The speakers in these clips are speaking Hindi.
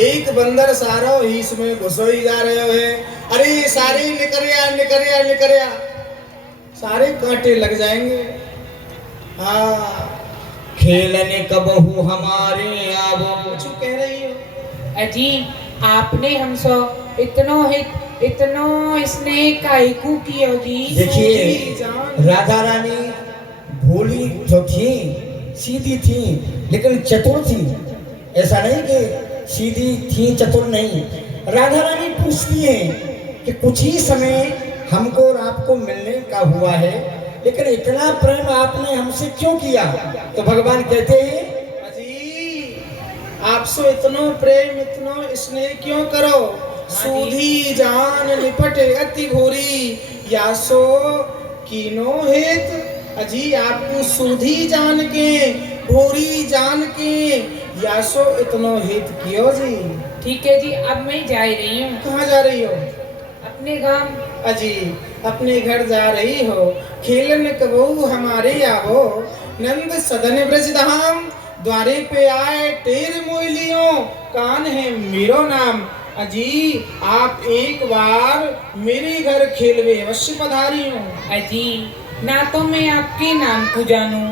एक बंदर सारो इसमें घुसोई जा रहे हो। अरे सारे निकरिया निकरिया निकरिया, सारे कांटे लग जाएंगे। हाँ खेलने कबहू हमारे आवो। कुछ कह रही हो? अजी आपने हमसे इतनो स्नेह कायकू कियो जी। देखिए राधा रानी भोली जो थी, सीधी थी, लेकिन चतुर थी। ऐसा नहीं कि सीधी थी चतुर नहीं। राधा रानी पूछती है कि कुछ ही समय हमको और आपको मिलने का हुआ है, लेकिन इतना प्रेम आपने हमसे क्यों किया? तो भगवान कहते हैं अजी आपसे इतनो प्रेम इतनो स्नेह क्यों करो? सूधी जान निपटे अति घोरी, यासो कीनो हेत। अजी आपको सूधी जान के घोरी जान के यासो इतनो हित कियो जी। ठीक है जी, अब मैं जा रही हूँ। कहाँ जा रही हो? अपने गांव। अजी अपने घर जा रही हो, खेलन कबहू हमारे आवो। नंद सदन ब्रज धाम, द्वारे पे आए टेर मोइलियों, कान है मेरो नाम। अजी आप एक बार मेरे घर खेलवे अवश्य पधारी हो। अजी ना तो मैं आपके नाम को जानू,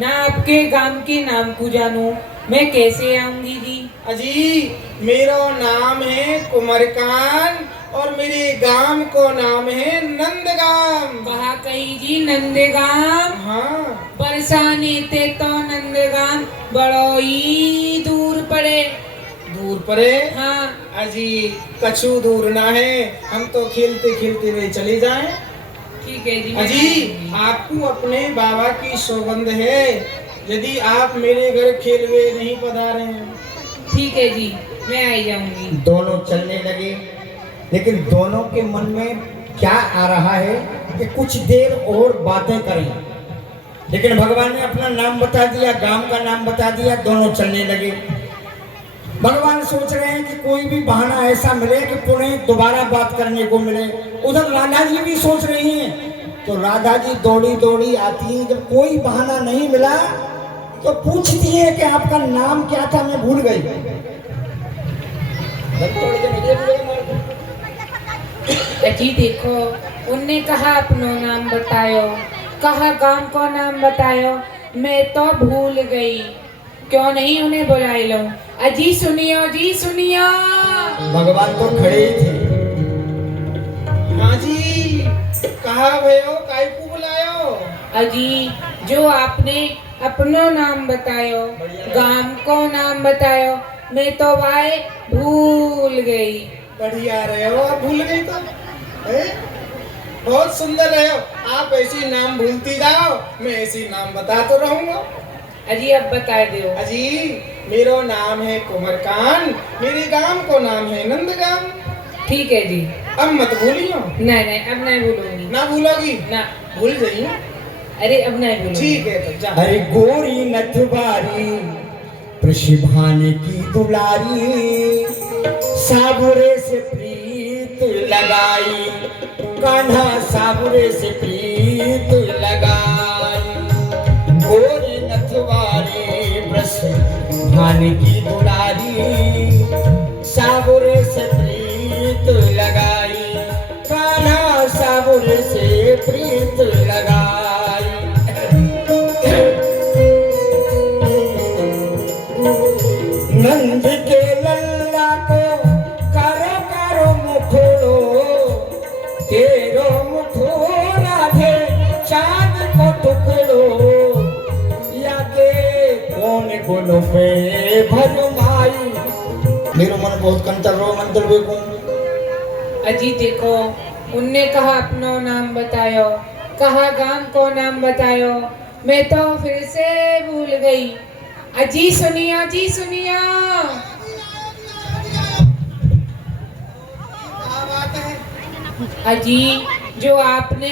ना आपके गांव के नाम को जानू, मैं कैसे आऊंगी जी? अजी मेरा नाम है कुमरकान और मेरे गांव को नाम है नंदगाम। कहा कही जी नंदगाम? हाँ परेशानी ते तो नंदगाम बड़ो ही दूर पड़े। दूर पड़े? हाँ अजी कछु दूर ना है, हम तो खेलते खेलते हुए चले जाएं। ठीक है जी। अजी आपको अपने बाबा की सौगंध है, यदि आप मेरे घर खेलवे नहीं पधारे हैं। ठीक है जी, मैं आई जाऊंगी। दोनों चलने लगे, लेकिन दोनों के मन में क्या आ रहा है कि कुछ देर और बातें करें। लेकिन भगवान ने अपना नाम बता दिया, गांव का नाम बता दिया, दोनों चलने लगे। भगवान सोच रहे हैं कि कोई भी बहाना ऐसा मिले कि पुणे दोबारा बात करने को मिले। उधर राधा जी भी सोच रही हैं, तो राधा जी दौड़ी दौड़ी आती हैं। जब कोई बहाना नहीं मिला तो पूछती है कि आपका नाम क्या था? मैं भूल गई। अजी देखो, उनने कहा अपनो नाम बतायो, कहा गांव को नाम बतायो, मैं तो भूल गई। क्यों नहीं उन्हें बुलाई लो? अजी सुनियो जी सुनियो। भगवान तो खड़े ही थे। हाँ जी कहा भयो, काय को बुलायो? अजी जो आपने अपनो नाम बतायो, गांव को नाम बतायो, मैं तो भाई भूल गई। बढ़िया रहे हो, आप भूल गई तो है? बहुत सुंदर रहे हो आप, ऐसी नाम भूलती जाओ, मैं ऐसी नाम बताते रहूंगा। अजी अब बता दो। अजी मेरा नाम है कुमरकान, मेरे गांव को नाम है नंदगाम। ठीक है जी। अब मत भूलियो। नहीं नहीं अब नहीं भूलूंगी। ना भूलोगी? ना भूल जाइयो। अरे अब नहीं भूलूंगी। ठीक है तो जा। अरे गोरी नथवारी प्रतिभाने की दुलारी, साबुरे से प्रीत लगाई, कान्हा साबुरे से प्रीत लगाई। गोरी नथवारी प्रतिभाने की दुलारी, साबुरे से प्रीत लगाई, कान्हा साबुरे से प्रीत लगाई। नंद के लल्ला को करो करो मुखड़ो, तेरो मुखो राधे चांद को टुकड़ो, या के कौन गुनो पे भरमाई। मेरो मन बहुत कंतर रो मंत्र बेको। अजी देखो, उनने कहा अपनो नाम बतायो, कहा गांव को नाम बतायो, मैं तो फिर से भूल गई। अजी सुनियो जी सुनियो। क्या बात है? अजी जो आपने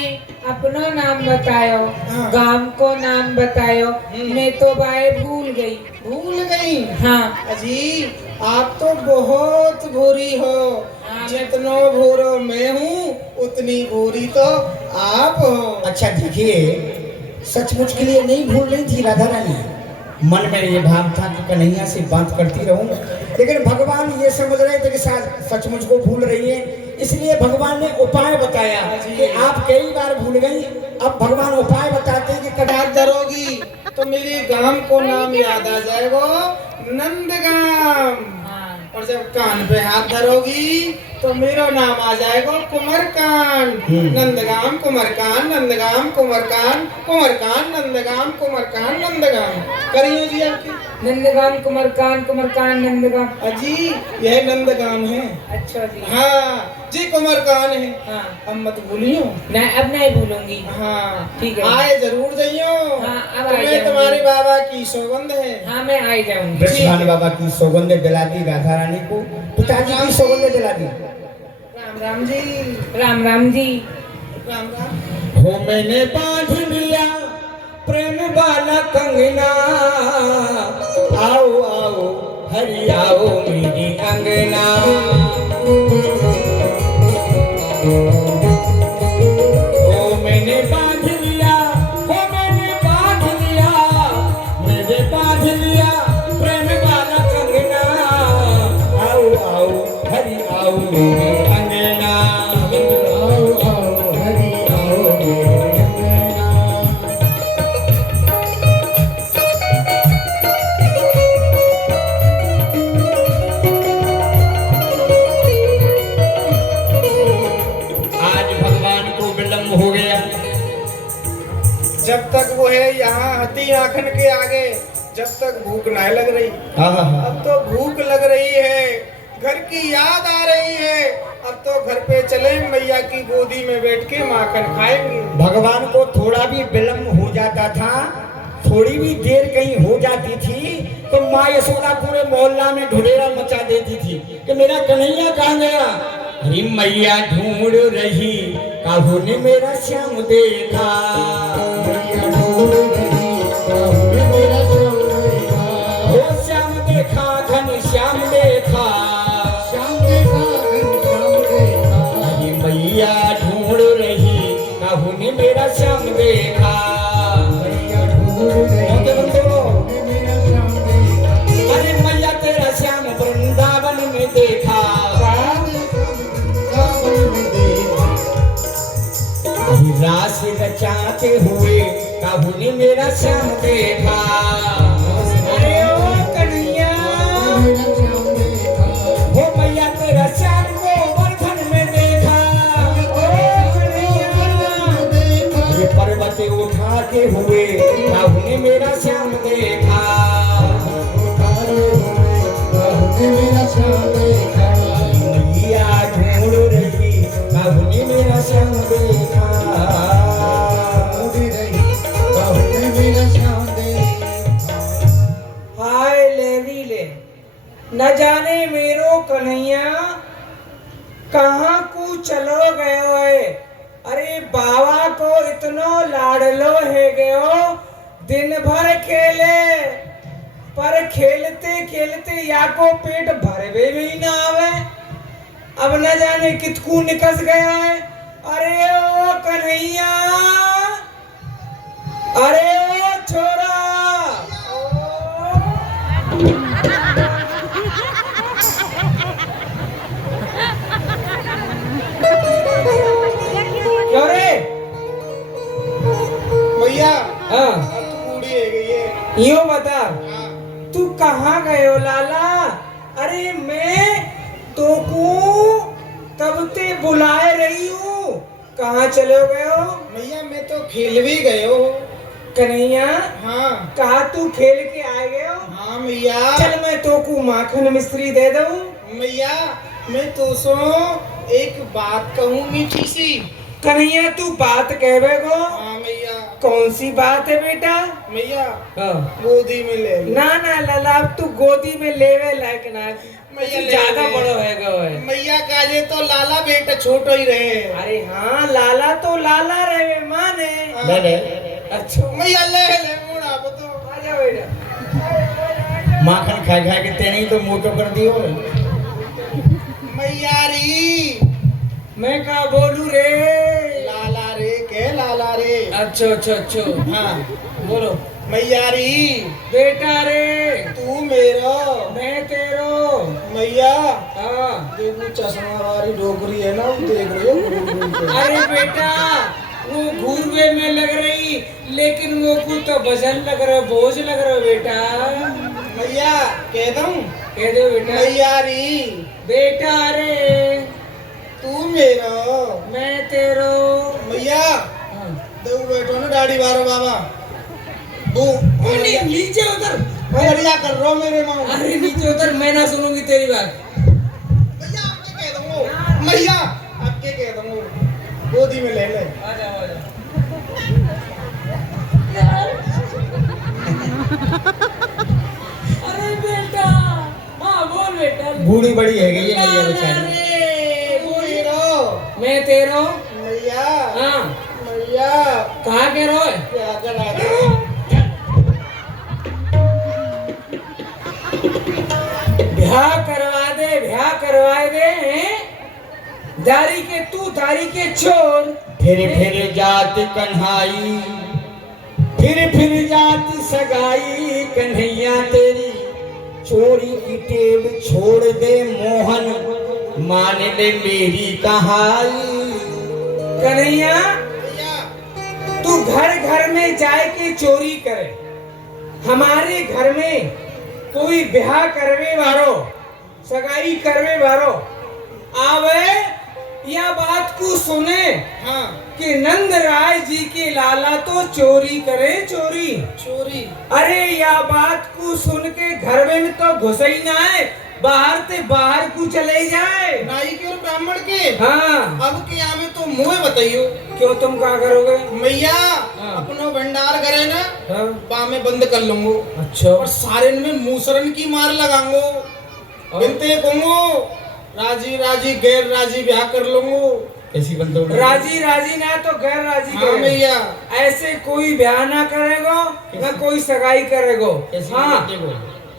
अपनो नाम बतायो, हाँ। गांव को नाम बतायो, मैं तो भाई भूल गई। भूल गई? हाँ अजी आप तो बहुत भूरी हो, हाँ, जितनो भूरो मैं हूँ उतनी भूरी तो आप हो। अच्छा देखिए, सचमुच के लिए नहीं भूल रही थी राधा रानी। मन में ये भाव था कि कन्हैया से बात करती रहूं लेकिन भगवान ये समझ रहे थे कि सचमुच को भूल रही है, इसलिए भगवान ने उपाय बताया कि आप कई बार भूल गई। अब भगवान उपाय बताते हैं कि याद धरोगी तो मेरे गांव को नाम याद आ जाएगा, नंदगाम। हाँ। और जब कान पे हाथ धरोगी तो मेरा नाम आ जाएगा कुमारकांड। नंदगाम कुमारकांड, नंदगाम कुमारकांड, कुमारकांड नंदगाम, कुमारकांड नंदगाम। करियो जी आपकी। नंदगाम कुमारकांड, कुमारकांड नंदगाम। अजी यह नंदगाम है। अच्छा जी। हाँ जी कुमारकांड है। हाँ। अब मत भूलियो। नहीं, अब नहीं भूलूंगी। हाँ ठीक है। आए जरूर जाइयो। हाँ, अब तुम्हें आए तुम्हारे बाबा की सौगंध है। हाँ, मैं आ जाऊंगी। वृषभानु बाबा की सौगंध दिला दी राधा रानी को, पिताजी की सौगंध दिला दी। राम राम जी। राम राम जी। राम राम। हो मैंने बांध लिया प्रेम वाला कंगना, आओ आओ हरि आओ मेरी अंगना। हो मैंने बांध लिया, हो मैंने बांध लिया, मैंने बांध लिया प्रेम वाला कंगना, आओ आओ हरि आओ मेरी अंगना, आओ आओ हरि आओ मेरी अंगना। आज भगवान को विलंब हो गया। जब तक वो है यहाँ हती आखन के आगे, जब तक भूख नहीं लग रही। अब तो भूख लग रही है, घर की याद आ रही है। अब तो घर पे चले मैया की गोदी में बैठ के माखन खाएंगे। भगवान को थोड़ा भी विलंब हो जाता था, थोड़ी भी देर कहीं हो जाती थी तो माँ यशोदा पूरे मोहल्ला में ढुढेरा मचा देती थी कि मेरा कन्हैया कहाँ गया। अरे मैया ढूंढ रही, काहू ने मेरा श्याम देखा, मैया ढूंढ रही, काहू ने मेरा श्याम देखा, हो श्याम देखा घन श्याम देखा, श्याम देखा घन श्याम देखा। अरे मैया ढूंढ रही, काहू ने मेरा श्याम देखा, मैया ढूंढ रही, मेरा श्याम देखा। अरे मैया तेरा श्याम वृंदावन में देखा, रास रचाते हुए काहू ने मेरा श्याम देखा। अरे ओ कन्हैया, हो मैया तेरा श्याम गोवर्धन में देखा, ओ कन्हैया, ये पर्वत उठाते हुए काहू ने मेरा श्याम देखा, मेरा श्याम देखा। मैया ढूंढ रही, काहू ने मेरा श्याम देखा, हाय लेरी ले, न जाने मेरो कन्हैया कहाँ को चलो गयो है। अरे बाबा को इतनो लाडलो है गयो, दिन भर खेले पर खेलते खेलते या को पेट भरवे भी ना आवे। अब न जाने कितकू निकस गया है। अरे ओ कन्हैया, अरे ओ छोरा, क्यों रे? भैया हाँ, अब तो बूढ़ी है गई है। यूं बता, तू कहाँ गए हो लाला? अरे मैं तो को तब ते बुलाए रही हूँ, कहाँ चले गए हो? भैया मैं तो खेल भी गयो। कन्हैया, हाँ कहा तू खेल के आए गए हो? हाँ मैया। चल मैं तो को माखन मिश्री दे दूँ। मैया मैं तो सो एक बात कहूँ मीठी सी। कन्हैया तू बात कहवे गो? हाँ मैया। कौन सी बात है बेटा? मैया हाँ। गोदी में ले लो। ना ना लाला, अब तू गोदी में लेवे लायक ना, मैया ले ज्यादा ले। बड़ो है गो है। मैया काजे तो लाला बेटा छोटो ही रहे। अरे हाँ, लाला तो लाला रहे माने। ले ले, अच्छा मैया ले ले मुड़ा तो। आजा बेटा। माखन खा खा के तेने ही तो मोटो कर दियो। मैया री, मैं का बोलू रे? लाला रे के लाला रे। अच्छा अच्छा अच्छा, हाँ बोलो। मैया री, बेटा रे, तू मेरा मैं तेरो। मैया हाँ। देखो चश्मा वाली डोकरी है ना, वो देख रही हो। अरे बेटा वो घूरवे में लग रही, लेकिन वो को तो वजन लग रहा, बोझ लग रहा बेटा। मैया कह दूं? कह दो बेटा। मैया री बेटा अरे तू मेरा मैं तेरो। मैया हाँ। दो बैठो ना दाढ़ी बारो बाबा। वो नीचे उतर। बढ़िया कर रहा हूँ मेरे माँ। अरे नीचे उतर, मैं ना सुनूंगी तेरी बात। मैया आपके कह दूंगा, मैया आपके कह दूंगा, गोदी में ले ले। आजा आजा। अरे बेटा हाँ बोल बेटा। बूढ़ी बड़ी है गई है मैया बेचारी। अरे तू मेरा मैं तेरो। मैया हाँ मैया कहाँ कह रहा है? क्या करा दे? ब्याह करवा दे, ब्याह करवा दे हैं? दारी के तू दारी के चोर। फिर जाति कन्हाई, फिर जाति सगाई, कन्हैया तेरी चोरी की टेब छोड़ दे मोहन, मान ले मेरी कहाई। कन्हैया मैया तू घर घर में जाए के चोरी करे, हमारे घर में कोई ब्याह करवे वारो, सगाई करवे वारो आवे या बात को सुने हाँ कि नंद राय जी के लाला तो चोरी करे चोरी। चोरी अरे या बात को सुन के घर में तो घुस ही ना है, बाहर से बाहर को चले जाए। नाई के और ब्राह्मण के। हाँ अब क्या में तो मुँह बताइयो। क्यों तुम क्या करोगे? मैया हाँ। अपनो भंडार करे ना हाँ। बामे बंद कर लूंगो अच्छा और सारे में मूसरन की मार लगाऊंगो, बिनते कहूंगो राजी राजी गैर राजी ब्याह कर लूंगो। ऐसी बंदो राजी राजी ना तो गैर राजी हाँ करे। मैया ऐसे कोई ब्याह ना करेगो ना कोई सगाई करेगो। हाँ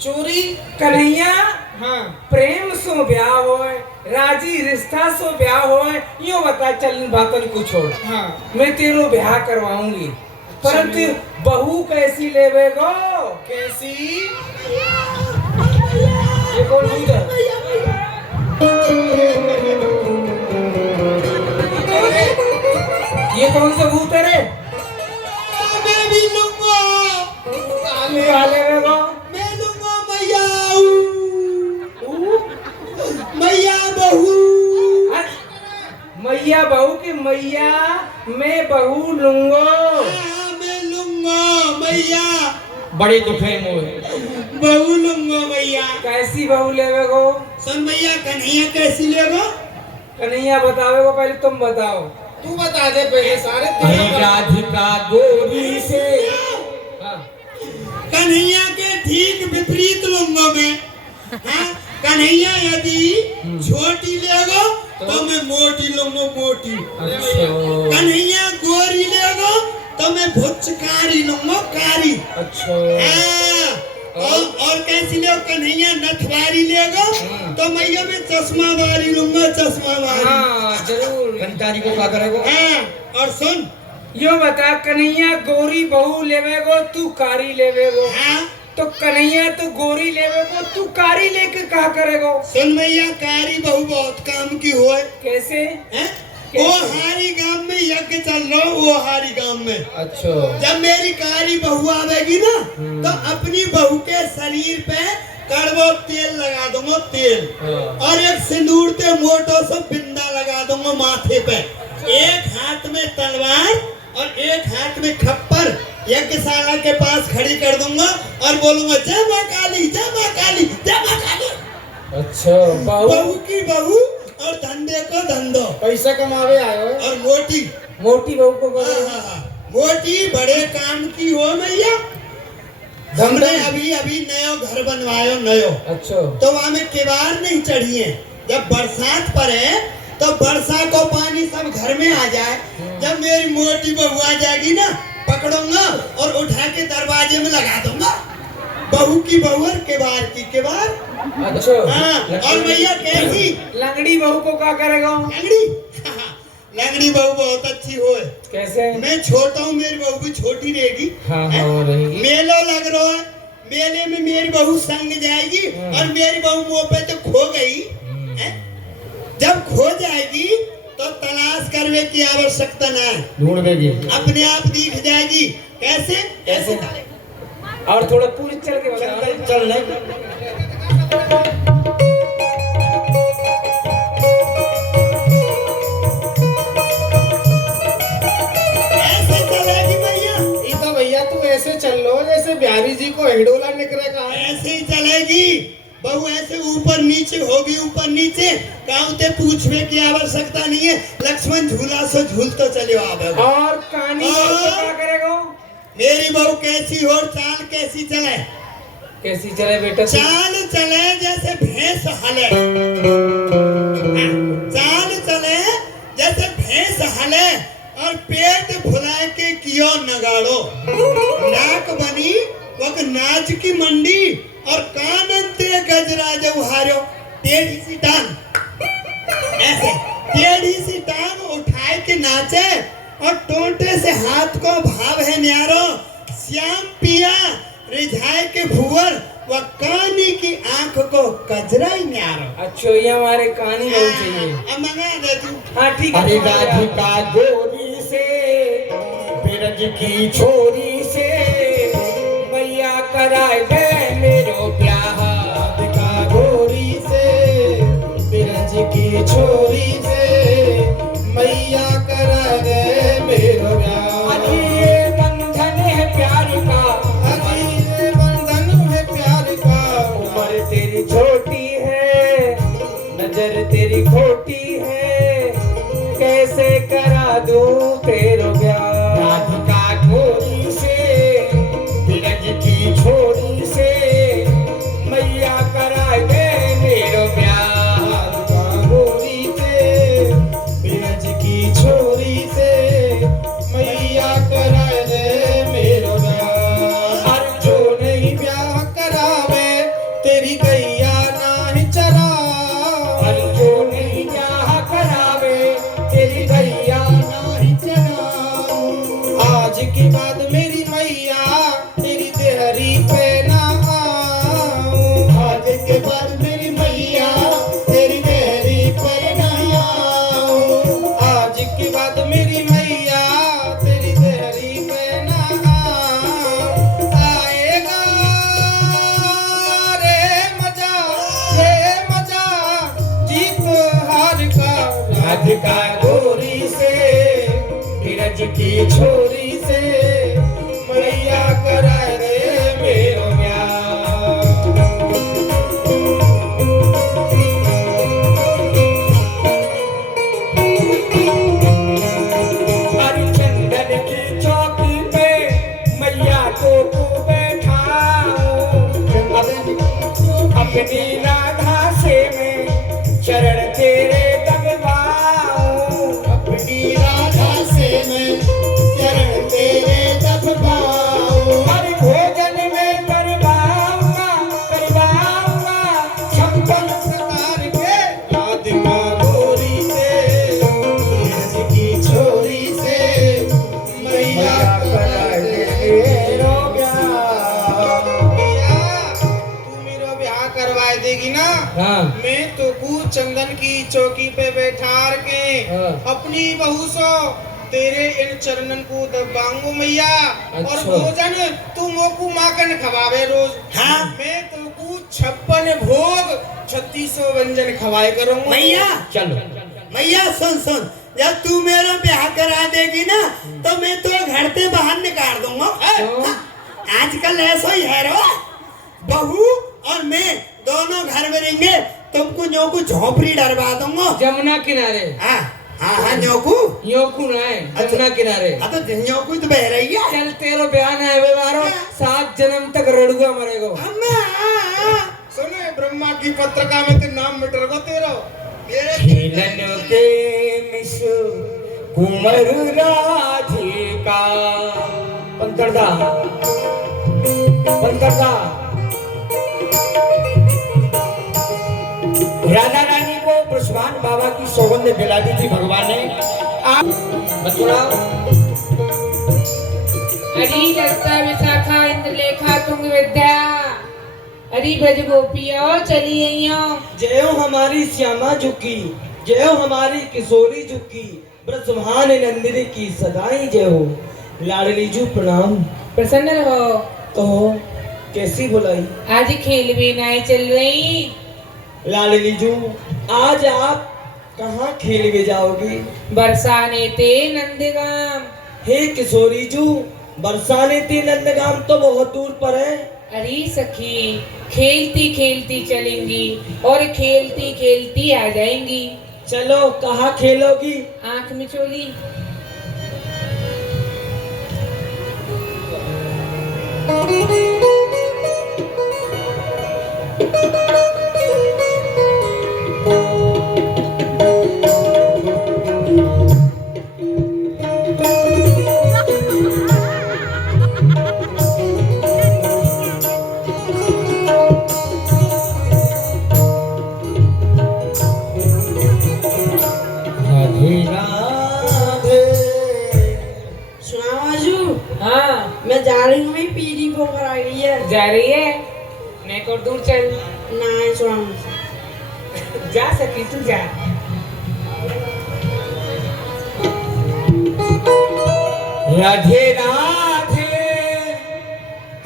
चोरी कन्हैया हाँ प्रेम सो ब्याह होए, राजी रिश्ता सो ब्याह होए, यूं बता चल बातन को छोड़। हाँ मैं तेरो ब्याह करवाऊंगी, परंतु बहू कैसी लेवेगो? कैसी? ये कौन भूत है? ये कौन सा भूत है रे? मैं भी लूंगा। तू क्या लेवेगो? मैं लूंगा मैया। मैया बहू। मैया बहू की मैया मैं बहू लूंगो। हाँ, मैं लूंगा मैया। बड़े दुखे मोहे। बहू लूंगा मैया। कैसी बहू लेवेगो? सुन मैया कन्हैया कैसी लेगा? कन्हैया बतावेगो, पहले तुम बताओ। तू बता दे पहले सारे अरे राधिका गोरी से। हाँ। कन्हैया के ठीक विपरीत लूंगा मैं। हाँ? कन्हैया यदि छोटी लेगा तो मैं मोटी लूंगा, मोटी। अच्छा कन्हैया गोरी लेगा तो मैं भुचकारी लूंगा, कारी। अच्छा हाँ, और कैसी ले? कन्हैया नथवारी लेगा तो मैया में चश्मा वाली लूंगा, चश्मा वाली। हाँ जरूर। कंटारी को क्या करेगो? हाँ, और सुन यो बता कन्हैया गोरी बहू लेवेगो तू कारी लेवेगो? हाँ तो कन्हैया तो गोरी लेवेगो तू कारी लेके क्या करेगो? सुन मैया कारी बहू बहुत काम की होए। कैसे? हैं? वो हारी गांव में यज्ञ चल रहा, वो हारी गांव में। अच्छा जब मेरी कारी बहू आवेगी ना तो अपनी बहू के शरीर पे कड़वा तेल लगा दूंगा, तेल। हाँ। और एक सिंदूर ते मोटो सा बिंदा लगा दूंगा माथे पे। एक हाथ में तलवार और एक हाथ में खप्पर यज्ञशाला के पास खड़ी कर दूंगा और बोलूंगा जय माँ काली, जय माँ काली, जय माँ काली। अच्छा बहू की बहू और धंधे को धंधो। पैसा कमावे आयो और मोटी मोटी बहू को हाँ, करो। हाँ, हाँ। मोटी बड़े काम की हो मैया। हमने अभी अभी नयो घर बनवायो, नयो। अच्छा तो वहाँ में किवाड़ नहीं चढ़ी है। जब बरसात पड़े तो वर्षा को पानी सब घर में आ जाए। जब मेरी मोटी बहू आ जाएगी ना पकड़ूंगा और उठा के दरवाजे में लगा दूंगा। बहू की बहू और किवाड़ की किवाड़। अच्छा हाँ, और भैया कैसी? लंगड़ी बहू को क्या करेगा? लंगड़ी लंगड़ी बहू बहुत अच्छी होए। कैसे? मैं छोटा हूँ, मेरी बहू भी छोटी रहेगी। हाँ हाँ वो रहेगी। मेलो लग रहा है, मेले में मेरी बहू संग जाएगी और मेरी बहू मुंह पे तो खो गई हैं? जब खो जाएगी तो तलाश करने की आवश्यकता ना है, ढूंढ देगी। अपने आप दिख जाएगी। कैसे कैसे? और थोड़ा पूरी चल के बता। चल नहीं ऐसे चलेगी भैया, ये तो भैया तू ऐसे चल लो जैसे बिहारी जी को हिडोला निकलेगा। ऐसे ही चलेगी। बहू ऐसे ऊपर नीचे होगी, ऊपर नीचे काउते पूछने की आवश्यकता नहीं है। लक्ष्मण झूला से झूल तो चले आवे। और कहानी क्या करेगा? मेरी बहू कैसी हो, चाल कैसी चले? कैसी चले बेटा? चाल चले जैसे भैंस हले। चाल चले जैसे भैंस हले और पेट फुला के कियो नगाड़ो। नाक बनी वक नाच की मंडी और कानंते गजरा जौहारो। टेढ़ी सी टांग, ऐसे टेढ़ी सी टांग उठाए के नाचे और टोंटे से हाथ को भाव है न्यारो। श्याम पिया रिझाए के भुवर व कानी की आंख को कजरा ही न्यारो। अच्छा ये हमारे कहानी बहुत चाहिए। अब मंगा दे तू। हाँ ठीक है। अरे राधिका गोरी से बिरज की छोरी से मैया कराए दे मेरो ब्याह। राधिका गोरी से बिरज की छोरी से मैया करा दे मेरो ब्याह। अजी ये बंधन है प्यार का, अजी ये बंधन है प्यार का। उम्र तेरी छोटी है, नजर तेरी खोटी है, कैसे करा दूं तेरो ब्याह। राधिका गोरी से बिरज की छोरी से मैया कराए दे मेरो ब्याह। राधिका गोरी से बिरज की छोरी से मैया करा दे मेरो ब्याह। और जो नहीं ब्याह करावे तेरी गैया नाही चरा। और जो नहीं ब्याह करावे तेरी गैया नाही चरा। आज के बाद मेरी मैया तेरी देहरी पे ना आऊं। आज के बाद मेरी मैया तेरी देहरी पे ना आऊं। आज के बाद मेरी मैया तेरी देहरी पे ना आऊं। आएगा रे मजा जीत हार का। राधिका गोरी से बिरज की छोरी से मैया कराए रे मेरो ब्याह। और चंदन की चौकी पे मैया को बैठाऊं। अपनी राधा से मैं चरण तेरे दबवाऊं। अपनी राधा से मैं चरण तेरे दबवाऊं। हर भोजन में करवाऊंगा छप्पन प्रकार के राधिका गोरी से बिरज की छोरी से मैया कराए रे मेरो ब्याह। भैया, तू मेरो ब्याह करवाए देगी ना? हाँ। मैं तो कूद चंदन की चौकी पे बैठार के हाँ। अपनी बहू सो तेरे इन चरणन को दबाऊंगा मैया। और अच्छा। भोजन तू मोकू माकन खवावे रोज। हाँ। मैं तो कूद 56 भोग 3600 व्यंजन खवाए करूंगा भैया चलो। भैया सुन सुन, जब तू मेरा ब्याह करा देगी ना तो मैं तो घर से बाहर निकाल दूंगा। क्यों? आजकल ऐसा ही है रो। बहू और मैं दोनों घर में रहेंगे। तुमको न्योकू झोपड़ी डरवा दूंगा। जमुना किनारे। हाँ हाँ हाँ न्योकू। योकू ना है, जमुना किनारे। हाँ तो न्योकू तो बह रही है। चल तेरो बयान है वे मारो, 7 जन्म तक रड़ुआ मरेगो। अम्मा सुने ब्रह्मा की पत्रिका में ते नाम मिटरगो तेरो। मेरे खिलन के मिस कुंवर राधिका। पंतरदा पंतरदा राधा रानी को ब्रजभान बाबा की सौगंध दिला दी थी भगवान ने। आप बतुड़ा अरे दस्ता विशाखा इंद्रलेखा तुंग विद्या, अरे ब्रज गोपियों चली आइयो। जय हो हमारी श्यामा झुकी, जय हो हमारी किशोरी झुकी, ब्रजभान नंदिनी की सदाई जय हो। लाडली जू प्रणाम। प्रसन्न रहो। कहो कैसी बुलाई? आज खेल भी नहीं चल रही। लाडली जू आज आप कहाँ खेल में जाओगी? बरसाने ते नंदगाम। हे किशोरी जू, बरसाने ते नंदगाम तो बहुत दूर पर है। अरे सखी, खेलती खेलती चलेंगी और खेलती खेलती आ जाएंगी। चलो कहाँ खेलोगी? आंख मिचोली। राधे राधे। सुनावाजू, हाँ मैं जा रही हूँ, मेरी पीली पोकर आ गई है। जा रही है, मैं को दूर चल। ना सुना जा सकी तू जा। राधे राधे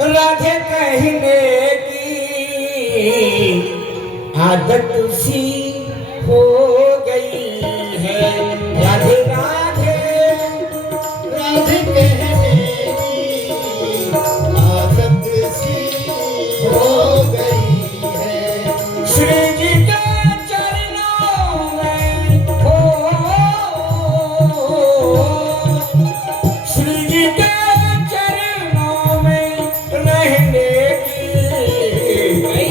राधे कहने की आदत सी हो गई है। राधे राधे राधे कहने की आदत सी हो गई है। श्री जी के चरणों में श्री जी के चरणों में रहने की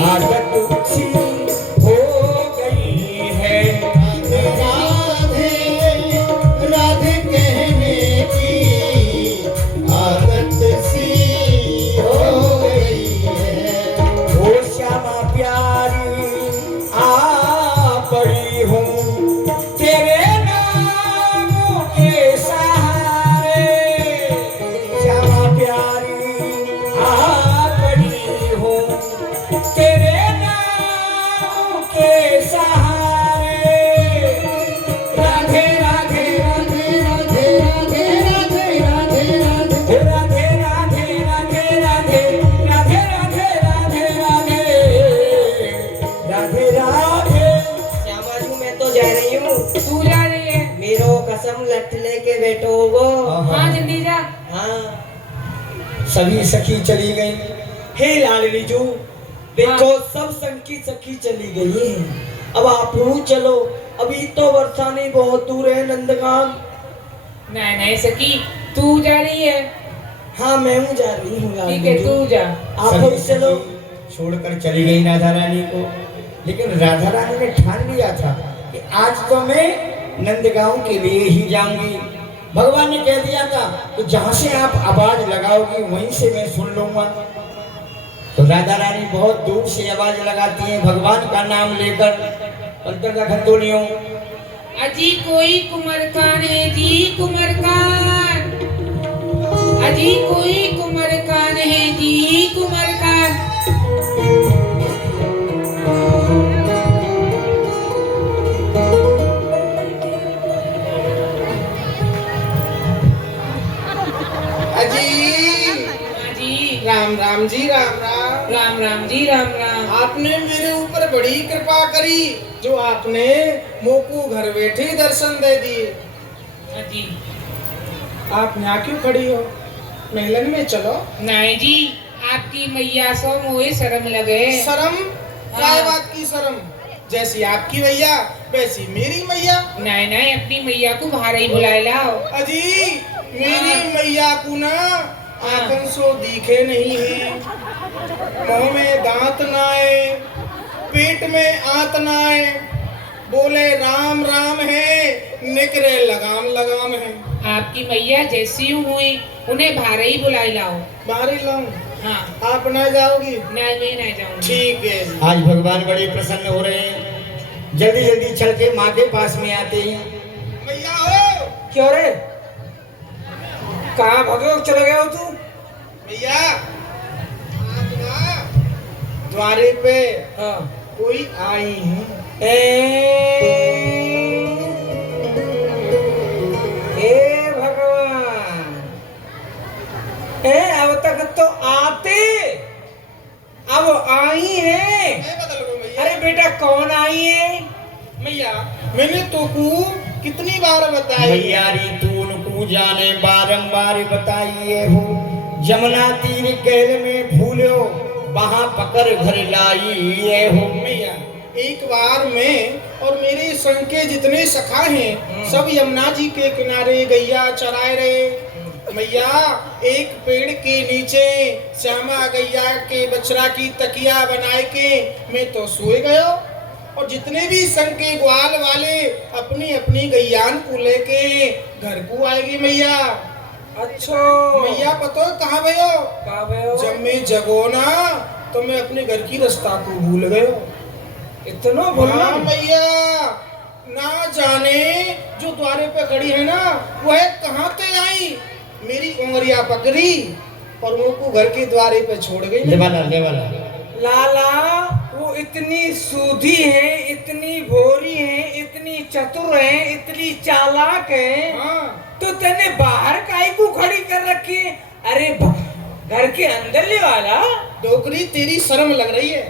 आदत सी हो गई है। राधे राधे कहने की आदत सी हो गई है। ओ श्यामा प्यारी आ पड़ी हूँ तेरे नाम के सहारे। श्यामा प्यारी आ पड़ी हूँ तेरे नाम के सहारे। राधे राधे राधे राधे राधे राधे राधे राधे राधे राधे राधे राधे राधे राधे राधे राधे राधे। श्यामाजू मैं तो जा रही हूँ। तू जा रही है? मेरो कसम लठ लेके बैठो वो। हाँ जल्दी जा। हाँ सभी सखी चली गई। हे लाडली जू, देखो सब संग की सखी चली गई है, अब आप लोग चलो। अभी तो बरसाने बहुत दूर है नंदगाम। नहीं नहीं सखी, तू जा रही है? हाँ मैं हूँ जा रही हूँ ठीक लाडली है जू। तू जा। आप सभी भी चलो। सखी छोड़कर चली गई राधा रानी को। लेकिन राधा रानी ने ठान लिया था कि आज तो मैं नंदगांव के लिए ही जाऊंगी। भगवान ने कह दिया था कि जहां से आप आवाज लगाओगी वहीं से मैं सुन लूंगा। तो राधा रानी बहुत दूर से आवाज लगाती है भगवान का नाम लेकर। अंतर का खंडोलियों अजी कोई कुमरकान है जी, कुमरकान। अजी कोई कुमरकान है जी, कुमरकान। अजी अजी राम राम जी, राम राम। राम राम जी, राम राम। आपने मेरे ऊपर बड़ी कृपा करी, जो आपने मोकू घर बैठे ही दर्शन दे दिए। अजी आप यहाँ क्यों खड़ी हो? महलन में चलो। नहीं जी, आपकी मैया सो मोहे शर्म लगे। शर्म? हाँ। काय बात की शर्म? जैसी आपकी मैया वैसी मेरी मैया। नहीं नहीं, अपनी मैया को बाहर ही बुलाए लाओ। अजी मेरी मैया को ना आंखन सो दिखे नहीं है, मुंह में दांत ना आए, पेट में आंत ना आए, बोले राम राम है, निकरे लगाम लगाम है। आपकी मैया जैसी हुई उन्हें बाहर ही बुलाए लाओ। बाहर ही लाऊं? हाँ। आप ना जाओगी? नहीं मैं नहीं जाऊंगी। ठीक है जी। आज भगवान बड़े प्रसन्न हो रहे हैं। जल्दी जल्दी चल के माँ के पास में आते हैं। मैया हो। क्यों रे? कहाँ भगो चले गए हो तू? भैया आज ना द्वारे पे हाँ कोई आई है। हे भगवान, अब तक तो आते, अब आई है। मैं बदल गया भैया। अरे बेटा कौन आई है? भैया मैंने तो को कितनी बार बताई भैया री तू उनको जाने बारंबार बताइए हो, जमुना तीर गहल में भूलो वहां पकड़ घर लाइए हो। भैया एक बार मैं और मेरे संग के जितने सखा हैं सब यमुना जी के किनारे गैया चराए रहे। भैया एक पेड़ के नीचे श्यामा गैया के बछड़ा की तकिया बनाए के मैं तो सोए गयो और जितने भी संग के ग्वाल वाले अपनी अपनी गैयान को लेके घर को आएगी। भैया अच्छा भैया पतो कहाँ भयो? का भयो? जब मैं जगो ना तो मैं अपने घर की रास्ता को भूल गयो। इतना बोलना? हाँ भैया ना जाने जो द्वारे पे खड़ी है ना वह कहाँ से आई, मेरी उंगलियां पकड़ी और मुझको घर के द्वारे पे छोड़ गई। लेवाला लेवाला लाला वो इतनी सूधी है, इतनी भोरी है, इतनी चतुर है, इतनी चालाक है, हाँ तो तेने बाहर काहे को खड़ी कर रखी है? अरे घर के अंदर ले वाला। डोकरी तेरी शर्म लग रही है।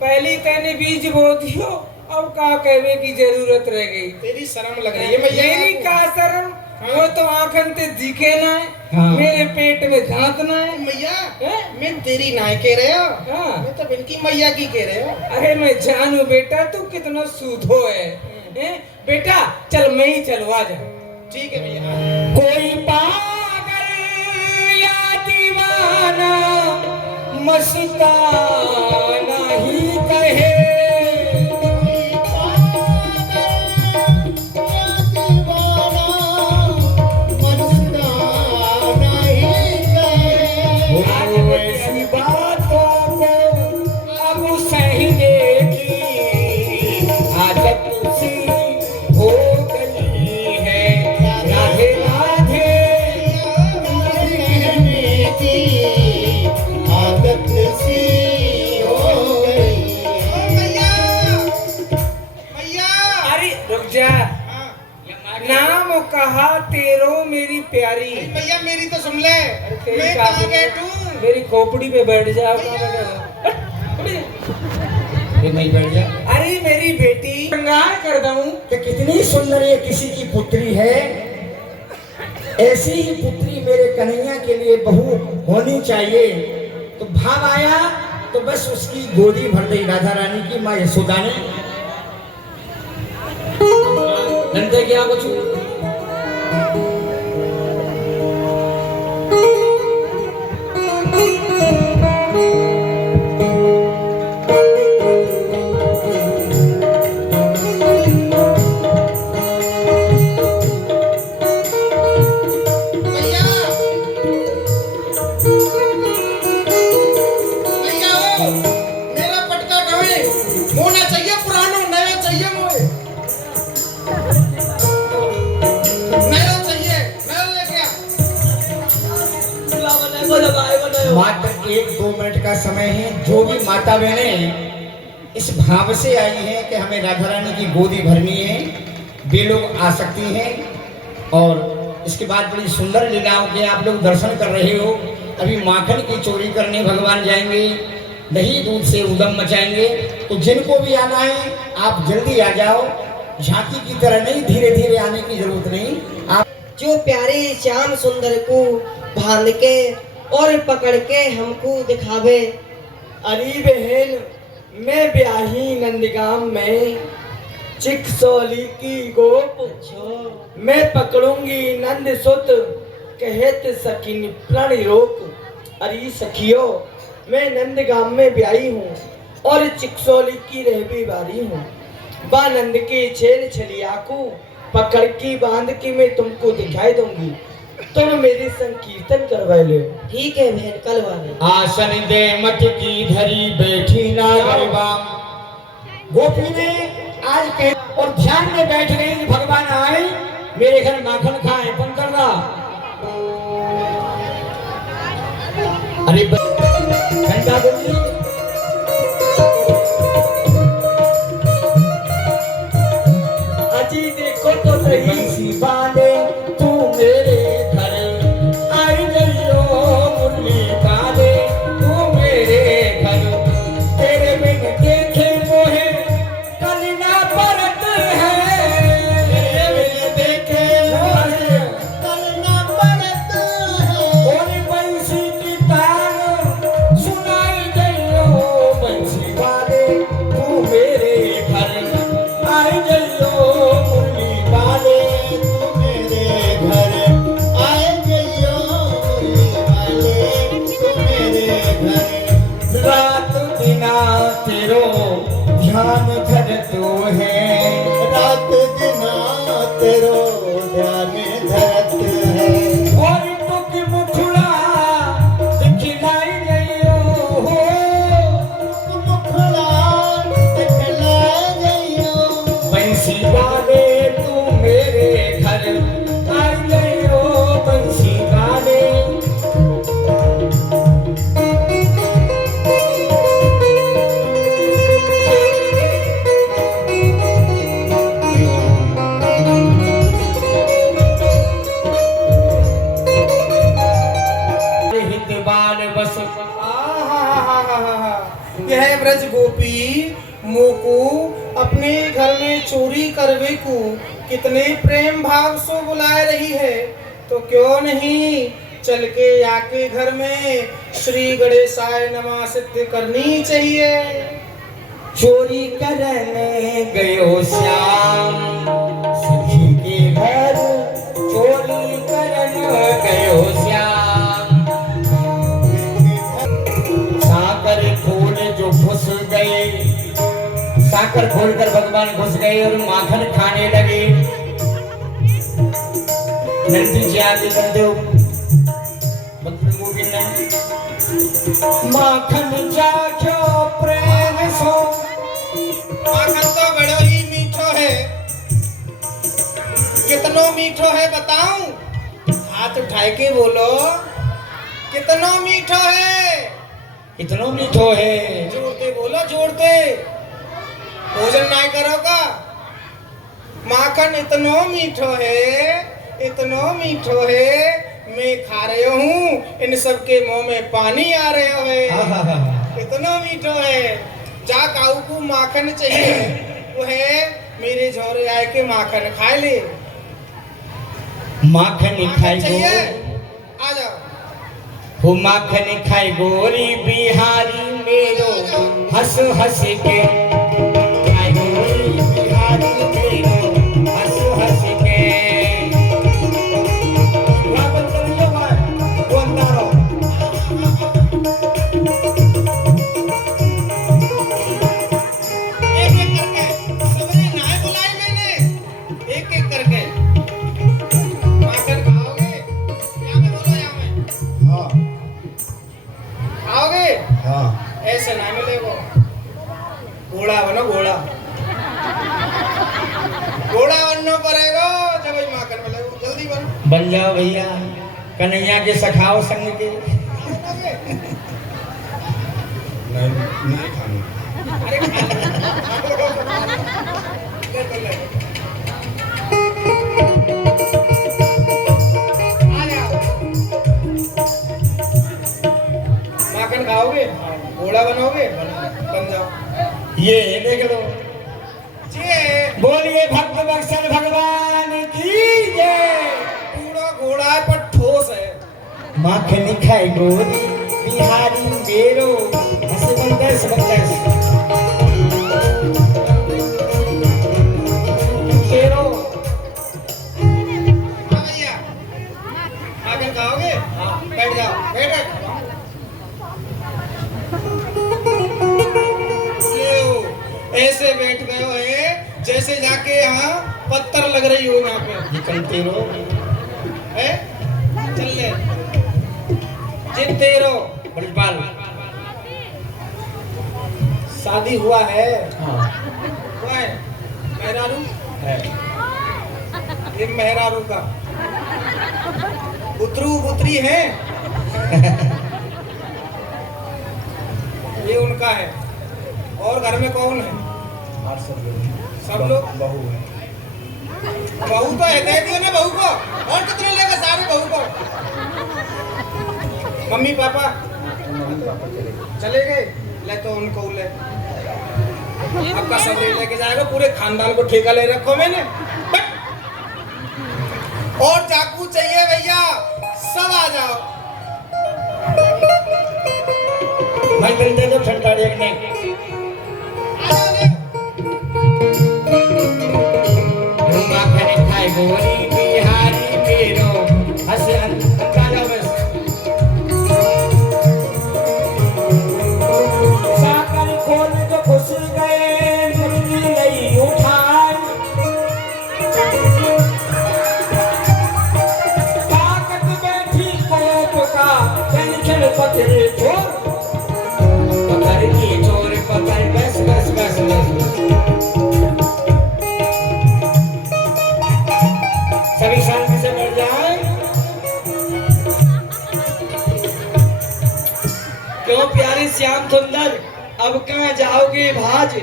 पहले तेने बीज बो दियो, अब का कहवे की जरूरत रह गई? तेरी शर्म लग रही है भैया। मेरी का शर्म? वो तो आंखन ते दिखे ना है, हाँ। मेरे पेट में दांत ना है। भैया हैं? मैं तेरी नाय कह रहे हो, हाँ। मैं तो इनकी मैया की कह रहे हो। अरे मैं जानू बेटा तू कितना सूधो है, हैं? बेटा चल मैं ही चलू, आ जा। ठीक है भैया। कोई पागल या दीवाना मस्ताना ही कहे, ऐसी बातों को अब सहने की आदत सी हो गई है। राधे राधे आदत सी हो गई। भैया भैया अरे रुक जा, हाँ। नाम कहा तेरो मेरी प्यारी। भैया मेरी तो सुन ले, तेरी मैं का कहाँ सुन? बैठूं? मेरी खोपड़ी पे बैठ जा। ये नहीं बैठ जा। अरे मेरी बेटी श्रृंगार कर दूं। कि कितनी सुंदर ये किसी की पुत्री है, ऐसी ही पुत्री मेरे कन्हैया के लिए बहू होनी चाहिए। तो भाव आया तो बस उसकी गोदी भर दी राधा रानी की माँ यशोदा ने। नंदे क्या बचू भैया भैया ओ, मेरा पटका कहाँ होना चाहिए? पुराना नया चाहिए मुझे, नया चाहिए, नया लेके आ। मात्र 1-2 मिनट का समय है। जो भी माता बहनें इस भाव से आई हैं कि हमें राधा रानी की गोदी भरनी है, वे लोग आ सकती हैं। और इसके बाद बड़ी सुंदर लीलाओं के आप लोग दर्शन कर रहे हो। अभी माखन की चोरी करने भगवान जाएंगे, दही दूध से उदम मचाएंगे। तो जिनको भी आना है आप जल्दी आ जाओ, झांकी की तरह नहीं, धीरे धीरे आने की जरूरत नहीं। आप जो प्यारे श्याम सुंदर को बांध के और पकड़ के हमको दिखावे। अरे बहन, मैं ब्याही नंदगाम में चिकसौली की गोप मैं पकड़ूंगी नंद सुत, कहत सकिन प्रण रोक। अरे सखियो, मैं नंदगाम में ब्याही हूँ और चिकसौली की रहबी बारी हूँ। बा नंद की छेल छलिया को पकड़ के बांध के मैं तुमको दिखाई दूंगी, तुम मेरे संग कीर्तन करवा लो। ठीक है बहन, कल वाले आसन दे मत की धरी बैठी ना गरबा। गोपी ने आज कह और ध्यान में बैठ गई कि भगवान आए मेरे घर माखन खाए पंकरदा। अरे घंटा बोलिए। अजी देखो तो सही। बंसी वाले तू मेरे घर आई गइयो, मुरली वाले तू मेरे घर, तेरे बिन देखे मोहे कल ना परत है, तेरे बिन देखे मोहे कल ना परत है। और बंसी की तान सुनाई गइयो, बंसी वाले तू मेरे घर आई गइयो, मुरली वाले तू मेरे घर आए गइयो, मुरली वाले तू मेरे घर। रात दिना तेरो ध्यान धरतो है, रात दिना तेरो ध्यान धरत है। और टुक मुखड़ा दिखलाई गइयो हो, मुखड़ा दिखलाई गइयो, बंसी वाले तू मेरे घर आई गइयो, बंसी वाले। हित बाल बस यह ब्रज गोपी मोको अपने घर में चोरी करवे को कितने प्रेम भाव से बुला रही है, तो क्यों नहीं चल के आके घर में श्री गणेशाय नमः सिद्ध करनी चाहिए। चोरी करने गयो श्याम सखी के घर, चोरी करने गयो श्याम। साकर खोल जो घुस गए, साकर खोलकर भगवान घुस गए और माखन खाने लगे। नंदी जी आगे कर दो माखन जाचो प्रेम सो। माखन तो बड़ो ही मीठो है, कितनो मीठो है बताऊं? हाथ उठाए के बोलो, कितनो मीठो है? इतना मीठो है। जोड़ते बोलो, जोड़ते। भोजन नहीं करोगा? माखन इतनो मीठो है, इतनो मीठो है, मैं खा रहे हूँ, इन सब के मुंह में पानी आ रहे है। इतना मीठो है। जा काऊ को माखन चाहिए, वो है मेरे झोरे आए के माखन खा ले। माखन खाई चाहिए? गो आ जाओ। हो माखन खाई गोरी बिहारी मेरो, हंस हंस के खाई गोरी बिहारी मेरो, हंस हंस के। ऐसे ना मिलेगो। घोड़ा बनो, घोड़ा घोड़ा बनना पड़ेगा जब ही माखन मिलेगो। जल्दी बनो। बन जाओ भैया, कन्हैया के सखाओ संग के। नहीं खाना। अरे आ जाओ। माखन खाओगे? घोड़ा बनोगे? बन जाओ। ये देख लो। जी बोलिए भक्त वत्सल भगवान की जय। पूरा घोड़ा है पर ठोस है। माखन खाई गोरी बिहारी मेरो, हंस बंदस बंदस तेरो। हाँ भैया, माखन खाओगे? बैठ जाओ, बैठ। ऐसे बैठ गए हो है जैसे जाके यहाँ पत्थर लग रही हो यहाँ पे। निकल तेरो है? चल ले। जिन तेरो बड़ीपाल शादी हुआ है? हाँ हुआ है। मेहरारू है। ये मेहरारू का बुतरू बुतरी है? ये उनका है। और घर में कौन है? सब लोग बहू है। बहू तो है, दे दियो ना बहू को। और कितने लेगा सारे बहू को? मम्मी पापा चले गए। ले तो उनको ले, आपका सब लेके जाएगा, पूरे खानदान को ठेका ले रखो मैंने। बट और चाकू चाहिए भैया, सब आ जाओ। भाई मिल दे दो ठंडा एक नहीं। माखन खाए गोरी बिहारी मेरो हसन काला बस साकर खोल जो खुश गए मुर्गी नहीं उठाए ताकत बैठी कोप का टेंशन पकड़े छोड़ पकड़ की चोर पकड़ बस बस बस बस सभी शांति से बैठ जाए। क्यों प्यारे श्याम सुंदर, अब कहाँ जाओगे भाज?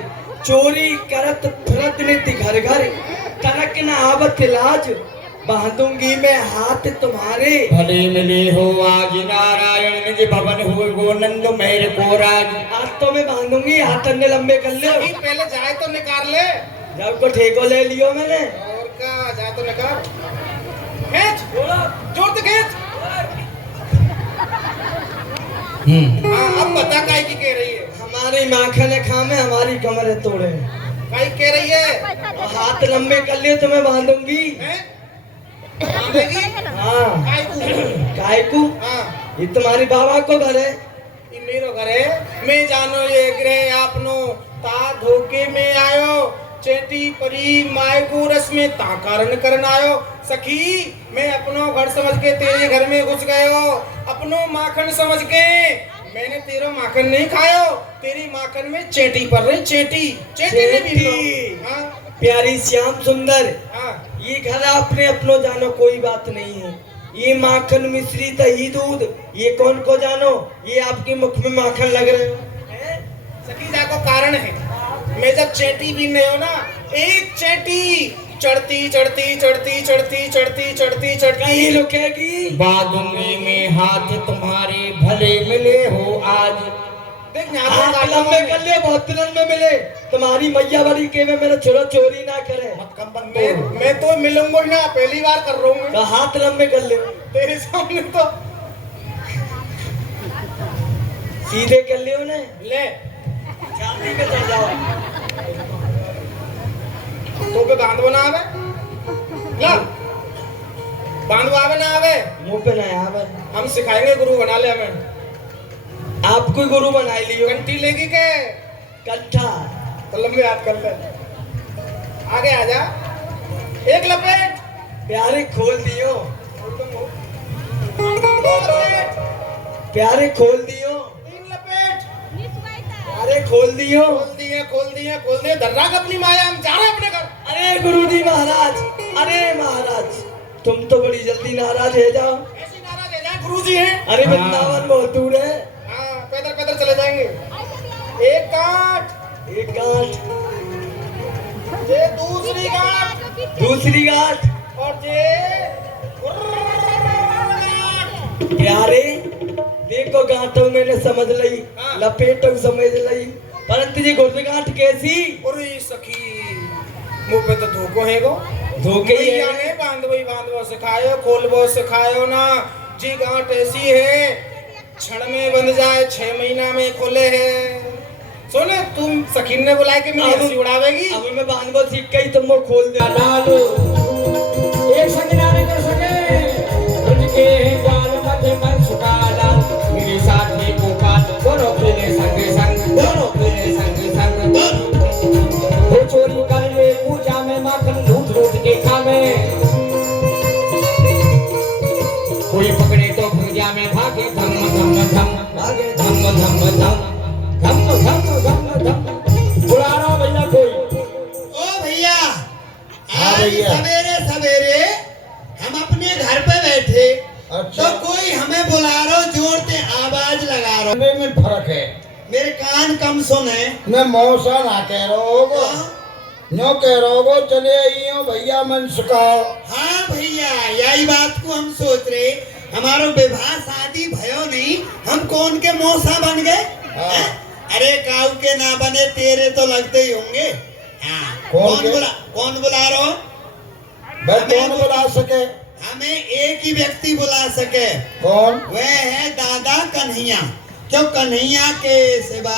चोरी करत फिरत नित घर घर, तनक न आवत लाज। बांधूंगी मैं हाथ तुम्हारे, भले मिले हो आज नारायण निज भवन हुए गोनंद मेरे को राज। आज तो मैं बांधूंगी, हाथ अन्य लंबे कर ले। अभी पहले जाए तो निकाल ले। जब को ठेको ले लियो मैंने। और का जाए तो निकाल, खींच जोर से खींच। हाँ अब बता काई की कह रही है? हमारी माखन खामे हमारी कमर तोड़े। काई कह रही है? और हाथ लंबे कर लिए तो मैं बांधूंगी। हैं? बांधेगी? हाँ काई को? काय को? हाँ ये तुम्हारी बाबा को घर है। ये मेरो घर है। मैं जानो ये गृह आपनो ता धोखे में आयो, चेटी परी माय को रस में ता कारण करन आयो। सखी मैं अपनो घर समझ के तेरे घर में घुस गयो, अपनो माखन समझ के। मैंने तेरा माखन नहीं खायो, तेरी माखन में चेटी पर रही, चेटी चेटी में भी लो। हाँ प्यारी श्याम सुंदर, हाँ ये घर आपने अपनो जानो कोई बात नहीं है। ये माखन मिश्री दही दूध ये कौन को जानो, ये आपके मुख में माखन लग रहे हो। सखी जा को कारण है। मैं जब चेटी भी नहीं हो ना, एक चेटी चढ़ती चढ़ती चढ़ती चढ़ती चढ़ती चढ़ती चढ़ती कहीं रुकेगी। बादुंगी में हाथ तुम्हारे भले मिले हो आज। देख हाथ लंबे कर ले, बहुत दिनों में मिले। तुम्हारी मैया वाली के में मेरा छोरा चोरी ना करे। मैं तो मिलूंगा ना, पहली बार कर रहा हूँ। तो हाथ लंबे कर ले, तेरे सामने तो सीधे कर ले उन्हें। ले चांदी में चढ़ जाओ। तो पे बांधो ना आवे, ला बांधो आवे ना आवे, मुंह पे ना आवे। हम सिखाएंगे, गुरु बना ले हमें। आपको ही गुरु बना लियो। घंटी लेगी के कंठा तो लंबे हाथ कर ले, आगे आ जा। एक लपेट प्यारे खोल दियो, दो लपेट, प्यारे खोल दियो, तीन लपेट, प्यारे खोल दियो। खोल दिए खोल दिए खोल दिए। दर्रा का अपनी माया, हम जा रहे हैं अपने घर। अरे गुरुजी महाराज, अरे महाराज तुम तो बड़ी जल्दी नाराज है जाओ। ऐसी नाराज है जाए, गुरु जी हैं। अरे वृंदावन बहुत दूर है। हाँ पैदल पैदल चले जाएंगे। एक गांठ, एक गांठ, ये दूसरी गांठ, दूसरी गांठ। और ये प्यारे देखो गांठों मैंने समझ ली, हाँ। लपेटों समझ ली, परंतु ये गुर्द गांठ कैसी? अरे सखी मुंह पे तो धोखो है गो। धोखे ही भैया है। ने बांधवो सिखायो, खोलबो सिखायो ना। जी गांठ ऐसी है, क्षण में बंध जाए, 6 महीना में खोले है। सुने तुम सखी ने बुलाए के मेरी हंसी उड़ावेगी। अब मैं बांधो सीख गई, तुम वो खोल दे। लालू एक संग नारे कर सके उनके जाल मध्य मन सुकाला मेरे साथी को काट दोनों खेले संग संग, दोनों खेले संग संग। वो चोरी कर ले पूजा में माखन लूट लूट के खावे, कोई पकड़े तो भुजा में भागे धम धम धम, भागे धम धम धम धम धम धम धम। बुला रहा भैया कोई। ओ भैया, हाँ आज भैया। सवेरे सवेरे हम अपने घर पे बैठे तो कोई हमें बुला रहा, जोर से आवाज लगा रहा। में फर्क है। मेरे कान कम सुने। मैं मौसा ना कह रहा होगो, नो कह रहा होगो चले आइयो भैया मन सुखाओ। हाँ भैया, यही बात को हम सोच रहे, हमारो विवाह शादी भयो नहीं, हम कौन के मौसा बन गए? हैं? अरे काऊ के ना बने, तेरे तो लगते ही होंगे। हाँ, कौन बुला रहा हो? भाई कौन बुला सके? हमें एक ही व्यक्ति बुला सके। कौन? वह है दादा कन्हैया। क्यों कन्हैया के सिवा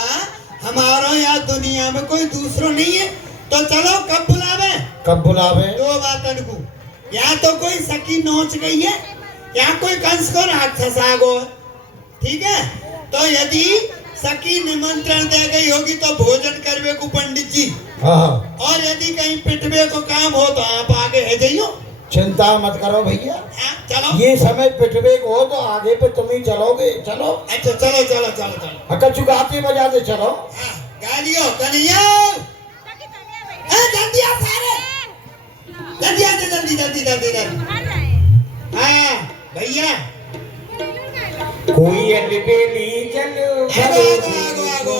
हमारा यहाँ दुनिया में कोई दूसरो नहीं है। तो चलो कब बुलावे? कब बुलावे? दो बातन को, या तो कोई सखी नोच गई है या कोई कंस को राक्षस आ गो। ठीक है, तो यदि सखी निमंत्रण दे गई होगी तो भोजन करवे को पंडित जी। हाँ, और यदि कहीं पिटवे को काम हो तो आप आगे है जाइयो। चिंता मत करो भैया, हाँ, चलो। ये समय पिटवे को हो तो आगे पे तुम ही चलोगे। चलो अच्छा चलो चलो चलो चलो। कछु गाते बजाते चलो। हाँ, गालियो कन्हैया, जल्दी आ सारे, जल्दी आ, जल्दी जल्दी जल्दी जल्दी। हाँ भैया, कोई अलबेली चलो आगो।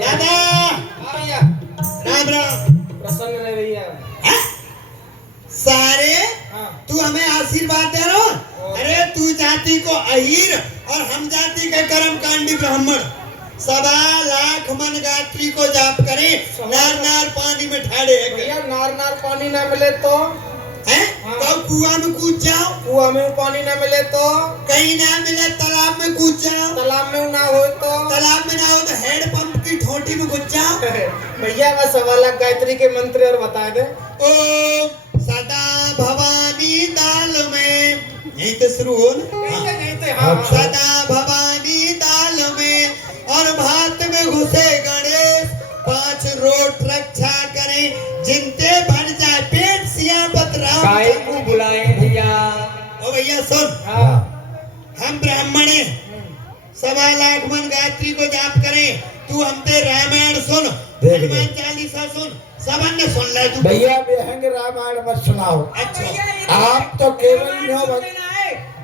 दादा भैया राम राम। प्रसन्न रहे भैया। हैं? सारे हाँ। तू हमें आशीर्वाद दे रहा? अरे तू जाति को अहीर और हम जाति के कर्मकांडी ब्राह्मण, 1.25 लाख मन गायत्री को जाप करे, नार नार पानी में ठाड़े है भैया नार नार पानी ना मिले तो? हैं? हाँ। तो कुआं में कूद जाओ, कुआं में पानी ना मिले तो? कहीं ना मिले तालाब में कूद जाओ, तालाब में ना हो तो? तालाब में ना हो तो हेड पंप की ठोटी में घुस जाओ। भैया बस 1.25 लाख गायत्री के मंत्र और बता दे। ओम सदा भवानी दाल में, यहीं से शुरू हो ना? हाँ। सदा भवानी दाल में और भात में घुसे गणेश, 5 रोट रक्षा करें, जिनते भर जाए पेट सियापत राम। काय को बुलाए भैया? ओ भैया सुन, हाँ। हम ब्राह्मण हैं, 1.25 लाख मन गायत्री को जाप करें। तू हमते रामायण सुन, देख। हनुमान चालीसा सुन, सबन ने सुन ले तू। भैया बेहंग रामायण मत सुनाओ। अच्छा, आप तो केवल नो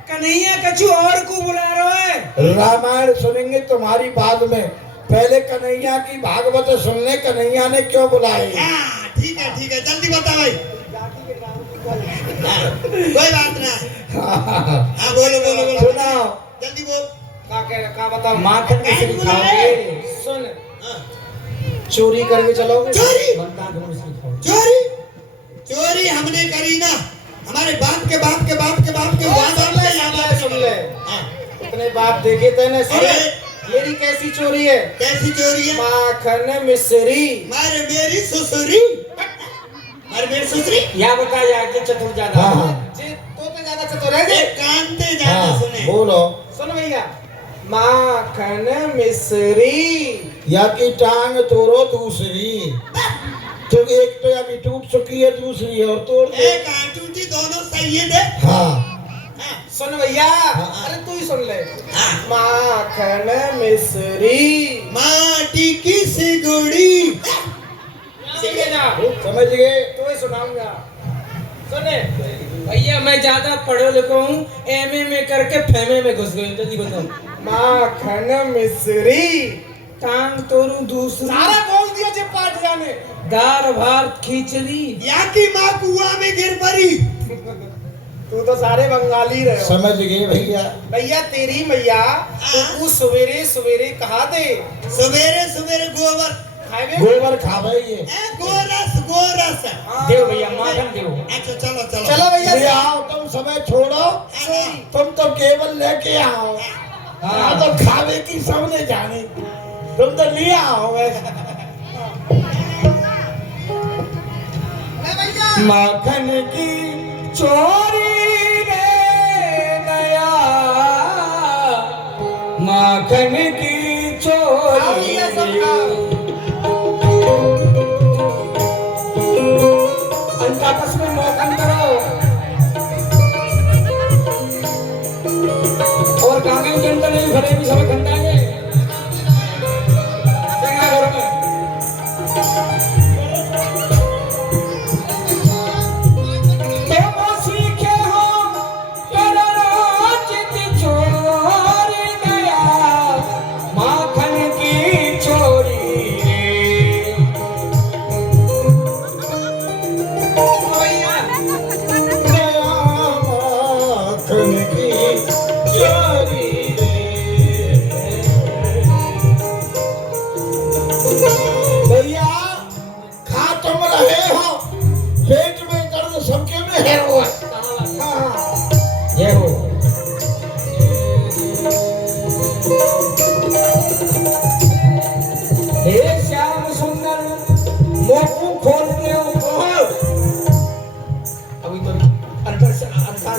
कन्हैया कछु और को बुला रहे है? रामायण सुनेंगे तुम्हारी बाद में, पहले कन्हैया की भागवत सुन ले, कन्हैया ने क्यों बुलाई। हाँ ठीक है, जल्दी बता भाई। हाँ, कोई बात ना। हाँ बोलो सुनाओ। जल्दी बोल। का बताओ? माखन मिश्री खाओगे? सुन, हाँ। चोरी करके चलोगे? चोरी हमने करी ना, हमारे बाप के बाप के बाप के बाप के सुन ले। हाँ। इतने बाप देखे तेने सुन। अरे। मेरी कैसी चोरी है? कैसी चोरी है? माखन मिश्री। मारे मेरी ससुरी, मारे मेरी ससुरी। या बता या के चतुर ज्यादा? हाँ हाँ जी तो ज्यादा चतुर है जी। एक कान पे ज्यादा हाँ, सुने। बोलो। सुन भैया, माखन मिश्री या की टांग तोड़ो दूसरी, तो एक तो अभी टूट चुकी है, दूसरी और तोड़ दो। एक आंटूटी दोनों सही है दे। हाँ हाँ। सुन भैया, अरे तू ही सुन ले। हाँ। माखन मिश्री माटी की सिगुड़ी। समझ गए? तो ही सुनाऊंगा। सुने भैया मैं ज्यादा पढ़ो लिखो हूँ, एमए में करके फेमे में घुस गई। जल्दी बताओ। माखन मिश्री, टांग तोड़ू दूसरी, सारा बोल दिया जे पाठ जाने। दाल भात खिचड़ी। या की माँ कुआं में गिर पड़ी। तू तो सारे बंगाली रहे हो। समझ गए भैया? भैया तेरी मैया तू सवेरे सवेरे कहा दे सवेरे सवेरे गोबर खाए गोबर खावे ये। गोरस। देव भैया माखन देव। अच्छा चलो चलो चलो भैया ले आओ, तुम समय छोड़ो, तुम तो केवल लेके आओ। हाँ तो खावे की सबने जानी, तुम तो ले आओ। माखन की चोरी रे नया, माखन की चोरी आपस में माखन करो और कागज के अंदर नहीं भरे भी सब खंडाएंगे। क्या घरों में माखन की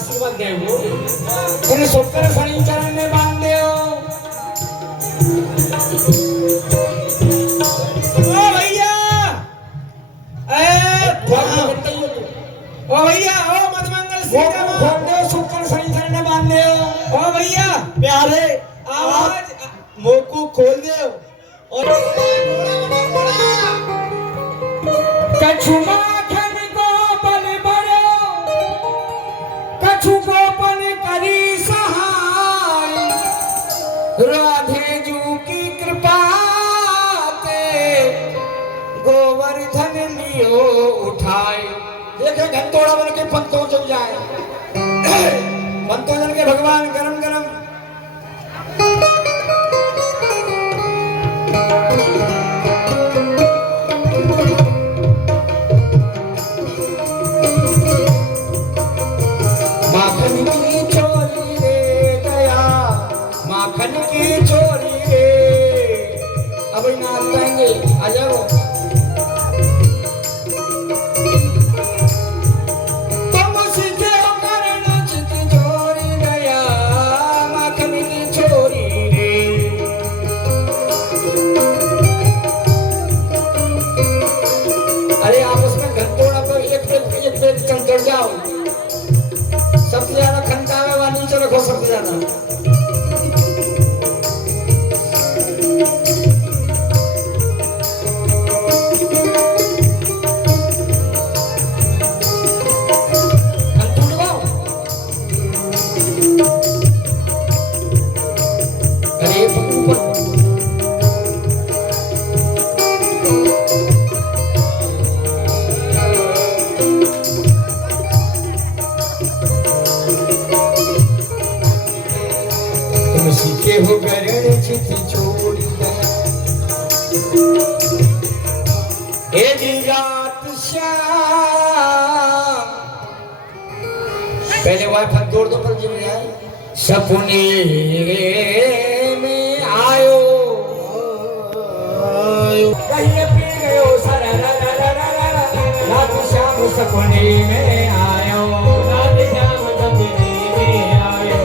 से बंद है वो इन शुक्र शनिचर ने बांधे हो ओ भैया ए ओ भैया ओ मधुमंगल सिंह शुक्र शनिचर ने बांधे हो ओ भैया प्यारे आवाज मुंह को खोल दे और कछु माखन को बल भरो कछु गोपन करी सहाय राधे जू की कृपा ते गोवर्धन लियो उठाए देखे घंटोड़ा बन के पंतों चल जाए पंतों जन के भगवान गरम गरम माखन की चोरी रे गया माखन की चोरी रे अब नाच जाएंगे आ जाओ तुम सीधे होकर नचत चोरी गया माखन की चोरी रे अरे आप उसमें घंटोड़ा पर एक पेट चढ़ जाओ सबसे ज्यादा खनकावे वाली नीचे रखो सबसे ज्यादा अरे ऊपर सीखे हो गरण चित छोड़ी ए रात श्याम पहले वाई जोड़ दो पर जिम आए सपने में आयो कहीं पी गयो सरा रात श्याम सपने में आयो रात श्याम सपने में आयो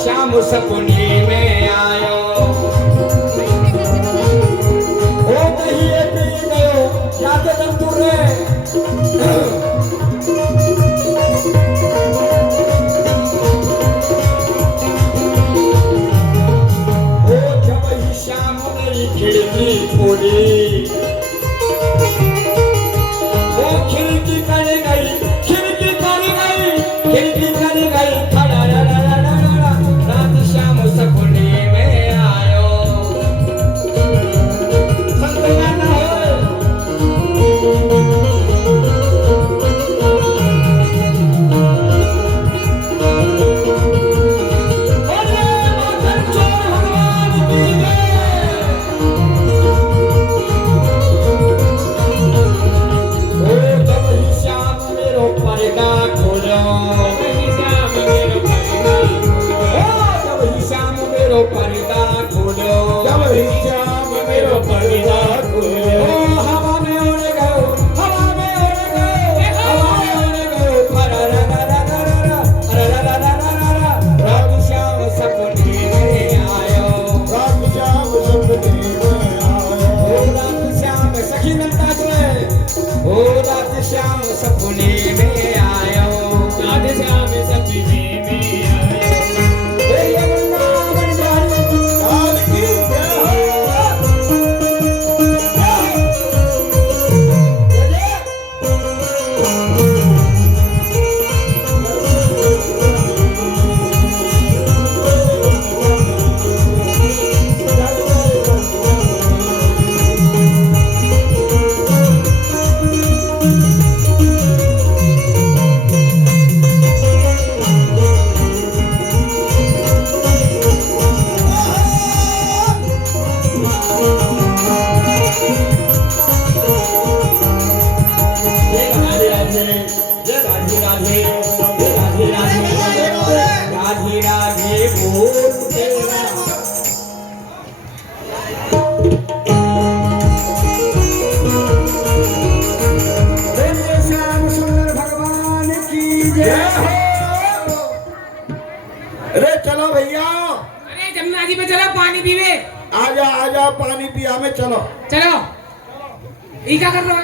श्याम सपने में आयो ओ कहिए पी गयो याद जंतुर ओ जब ही श्याम मेरी खिड़की खोली ओ खिड़की कर गई खिड़की कर गई खिड़की कर गई खड़ा रात श्याम सपने में आयो संतना न पर्दा खोलो जब ही श्याम मेरो पर्दा खोलो हवा में उड़ गयो हवा में उड़ गयो हवा में उड़ गयो रात श्याम सपने में आयो रात श्याम सपने में आयो रात श्याम सखी नंदा से ओ रात श्याम सपने में आयो रात श्याम सपने में अरे चलो भैया, अरे जमुना जी पे चलो पानी पीवे। आजा पानी पिया में चलो। चलो ई क्या कर रहे हो?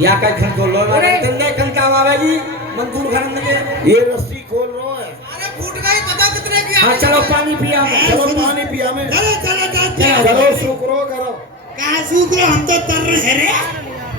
या का खन खोल लो, अरे! धंधे खन काम आवे जी, मंदूर खन के ये रस्सी खोल रो है। अरे फूट गई, पता कितने की हाँ चलो पानी पिया में, चलो पानी पिया में, चलो चलो जाते हैं। चलो शुक्रो करो। कहाँ सूख रहे, हम तो तर रहे रे।